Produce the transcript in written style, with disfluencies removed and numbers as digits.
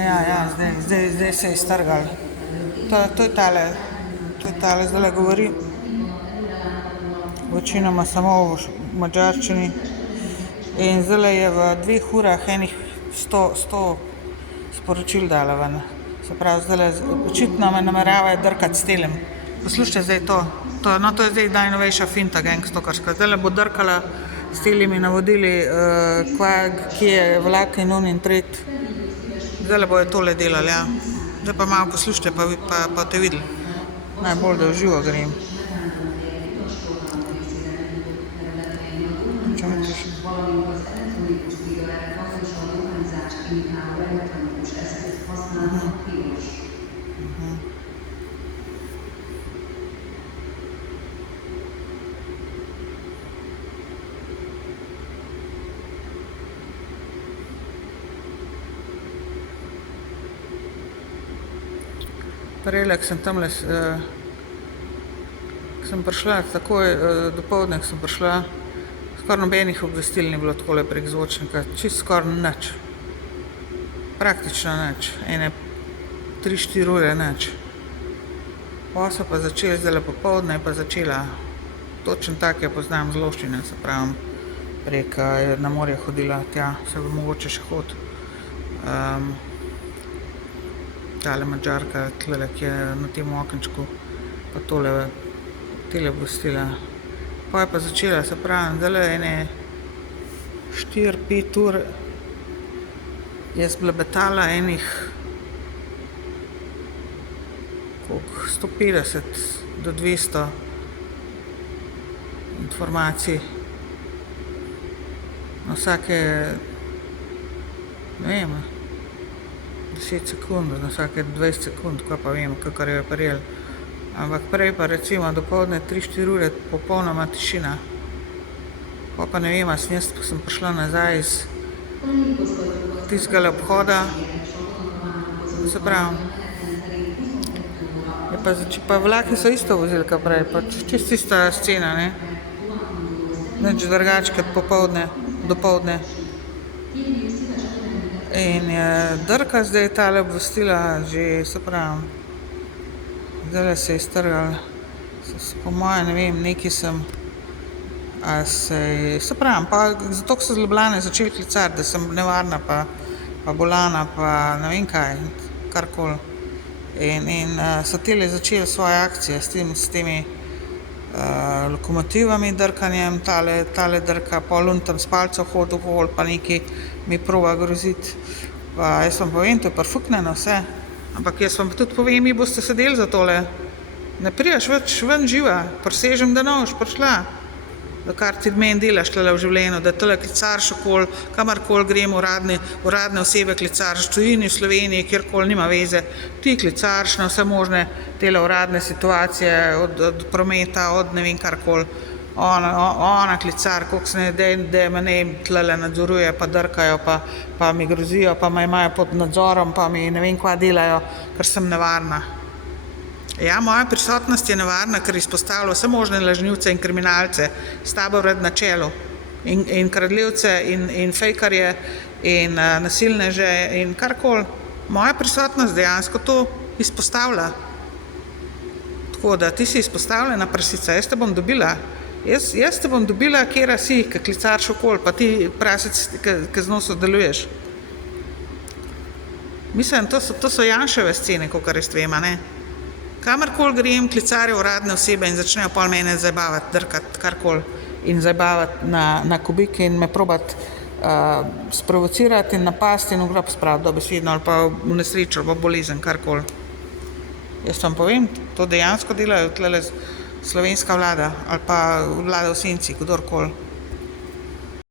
Ja, zdaj se je strgal. To je tale zdajle govori. Večinoma samo v madžarščini. In zdajle je v 2 urah enih 100 sporočil dala ven. Se pravi, zdajle očitno me nameravajo drkati s telim. Poslušajte zdaj to. To je zdaj najnovejša finta gangstokarska. Zdajle bo drkala s telimi navodili, kje je vlak in on in tret. Zdajle bojo tole delali, ja. Zdaj pa malo poslušajte, pa te videli. Najbolj, da v živo grem. Čakajte še. Prejle, ko sem tamle, sem prišla takoj, dopoldne, ko sem prišla, skoraj nobenih obvestil ni bilo takole prek zvočnika, čisto skoraj nič. Praktično nič, ene 3-4 ure nič. Pol so pa začeli, zdajle popoldne je pa začela, točno tak je poznam z Loščine, se pravim, prek je na morje hodila tja, se mogoče še hodi. Tale Madžarka, tlele, ki je na tem okenčku, pa tele obvestila. Pa je pa začela, se pravim, zdajle ene 4-5 ur je zblebetala enih 150 do 200 informacij. Na vsake, ne vem, 10 sekund, na vsake 20 sekund, kaj pa vem, kakor jo je prijel. Ampak prej pa recimo dopoldne 3-4 ure popolnoma tišina. Pa ne vem, jaz sem prišla nazaj iz tistega obhoda, se pravim. Pa vlaki so isto vozili, kot prej, pač čisto ista scena, ne. Nič drugače kot dopoldne. In je drka zdaj tale obvestila že, se pravim, zdajle se je strgal, po moje, ne vem, nekaj sem, se pravim, pa zato, ko so z Ljubljane začeli klicati, da sem nevarna, pa bolana, pa ne vem kaj, karkoli. In so tile začeli svoje akcije s temi lokomotivami, drkanjem, tale drka, pol on tam s palco hodil okoli, pa nekaj mi proba groziti. Pa jaz vam povem, to je prfuknjeno vse. Ampak jaz vam tudi povem, mi boste sedeli za tole. Ne prideš več ven živa, prisežem, da ne boš prišla. Da kar ti meni delaš tule v življenju, da tule klicariš okoli, kamorkoli grem, uradne osebe klicariš, v tujini, v Sloveniji, kjerkoli, nima veze. Ti klicariš na vse možne tele uradne situacije, od prometa, od ne vem karkoli. Ona klicar, koliko se ne, da me ne tlele nadzoruje, pa drkajo, pa mi grozijo, pa me imajo pod nadzorom, pa mi ne vem kva delajo, ker sem nevarna. Ja, moja prisotnost je nevarna, ker izpostavlja vse možne lažnivce in kriminalce, s tabo vred na čelu. In kradljivce, in fejkarje, in nasilneže, in karkoli. Moja prisotnost dejansko to izpostavlja. Tako da ti si izpostavljena prasica, jaz te bom dobila. Jaz te bom dobila, kjera si, ki klicariš okoli, pa ti prasic, ki z njo sodeluješ. Mislim, to so Janševe scene, kakor jaz vem, a ne. Kamorkoli grem, klicarijo uradne osebe in začnejo pol mene zabavati, drkati, karkoli. In zabavati na kubike in me probati sprovocirati in napasti in v grob spraviti dobesedno, ali pa v nesrečo, ali pa bolezen, karkoli. Jaz vam povem, to dejansko delajo tlele slovenska vlada ali pa vlada v senci, kdorkoli.